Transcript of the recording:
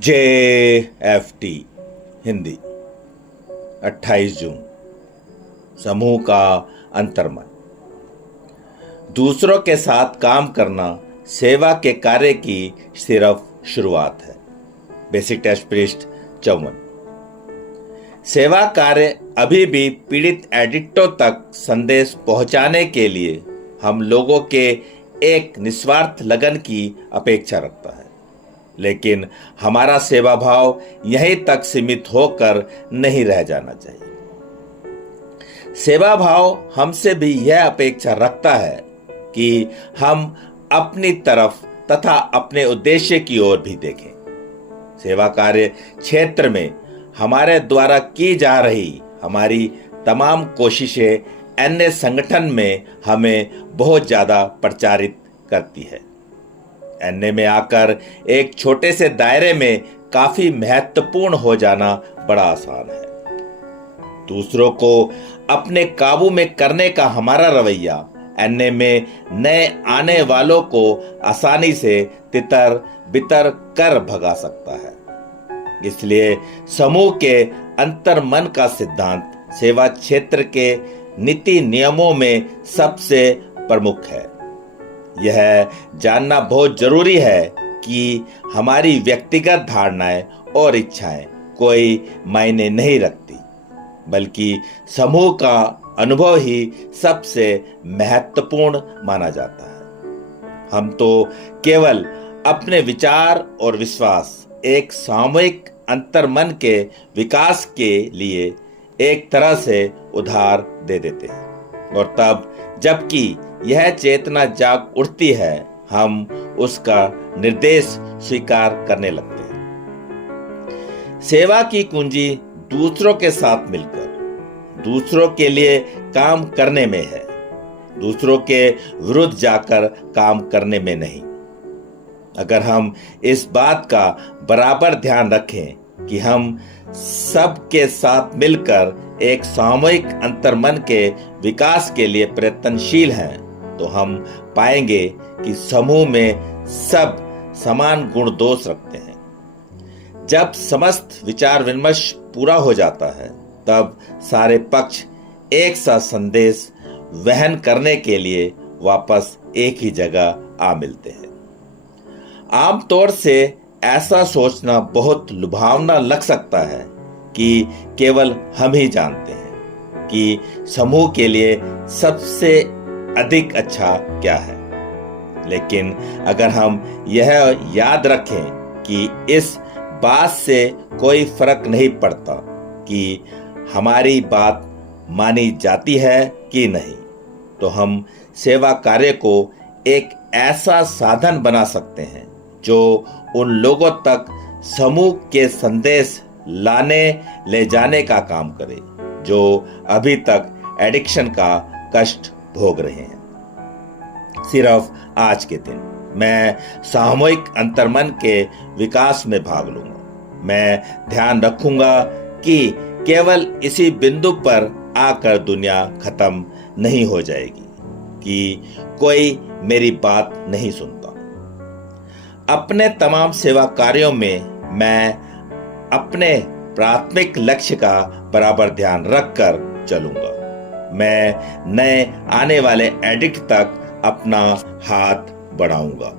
JFT Hindi 28 जून। समूह का अंतर्मन। दूसरों के साथ काम करना सेवा के कार्य की सिर्फ शुरुआत है। बेसिक टेस्ट पृष्ठ 54। सेवा कार्य अभी भी पीड़ित एडिक्टों तक संदेश पहुंचाने के लिए हम लोगों के एक निस्वार्थ लगन की अपेक्षा रखता है, लेकिन हमारा सेवा भाव यहीं तक सीमित होकर नहीं रह जाना चाहिए। सेवा भाव हमसे भी यह अपेक्षा रखता है कि हम अपनी तरफ तथा अपने उद्देश्य की ओर भी देखें। सेवा कार्य क्षेत्र में हमारे द्वारा की जा रही हमारी तमाम कोशिशें अन्य संगठन में हमें बहुत ज्यादा प्रचारित करती है। अन्य में आकर एक छोटे से दायरे में काफी महत्वपूर्ण हो जाना बड़ा आसान है। दूसरों को अपने काबू में करने का हमारा रवैया अन्य में नए आने वालों को आसानी से तितर बितर कर भगा सकता है। इसलिए समूह के अंतर्मन का सिद्धांत सेवा क्षेत्र के नीति नियमों में सबसे प्रमुख है। यह जानना बहुत जरूरी है कि हमारी व्यक्तिगत धारणाएं और इच्छाएं कोई मायने नहीं रखती, बल्कि समूह का अनुभव ही सबसे महत्वपूर्ण माना जाता है। हम तो केवल अपने विचार और विश्वास एक सामूहिक अंतर्मन के विकास के लिए एक तरह से उधार दे देते हैं, और तब जबकि यह चेतना जाग उठती है, हम उसका निर्देश स्वीकार करने लगते हैं। सेवा की कुंजी दूसरों के साथ मिलकर दूसरों के लिए काम करने में है, दूसरों के विरुद्ध जाकर काम करने में नहीं। अगर हम इस बात का बराबर ध्यान रखें कि हम सबके साथ मिलकर एक सामूहिक अंतर्मन के विकास के लिए प्रयत्नशील हैं, तो हम पाएंगे कि समूह में सब समान गुण दोष रखते हैं। जब समस्त विचार विमर्श पूरा हो जाता है, तब सारे पक्ष एक सा संदेश वहन करने के लिए वापस एक ही जगह आ मिलते हैं। आमतौर से ऐसा सोचना बहुत लुभावना लग सकता है कि केवल हम ही जानते हैं कि समूह के लिए सबसे अधिक अच्छा क्या है। लेकिन अगर हम यह याद रखें कि इस बात से कोई फर्क नहीं पड़ता कि हमारी बात मानी जाती है कि नहीं, तो हम सेवा कार्य को एक ऐसा साधन बना सकते हैं जो उन लोगों तक समूह के संदेश लाने ले जाने का काम करे जो अभी तक एडिक्शन का कष्ट भोग रहे हैं। सिर्फ आज के दिन मैं सामूहिक अंतर्मन के विकास में भाग लूंगा। मैं ध्यान रखूंगा कि केवल इसी बिंदु पर आकर दुनिया खत्म नहीं हो जाएगी कि कोई मेरी बात नहीं सुनता। अपने तमाम सेवा कार्यों में मैं अपने प्राथमिक लक्ष्य का बराबर ध्यान रखकर चलूंगा। मैं नए आने वाले एडिक्ट तक अपना हाथ बढ़ाऊंगा।